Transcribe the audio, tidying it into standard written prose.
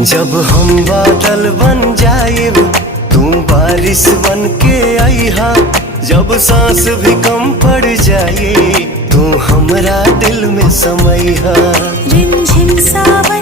जब हम बादल बन जाएब तू बारिश बन के आईहा। जब सांस भी कम पड़ जाए तू हमरा दिल में समैहा। रिमझिम सावन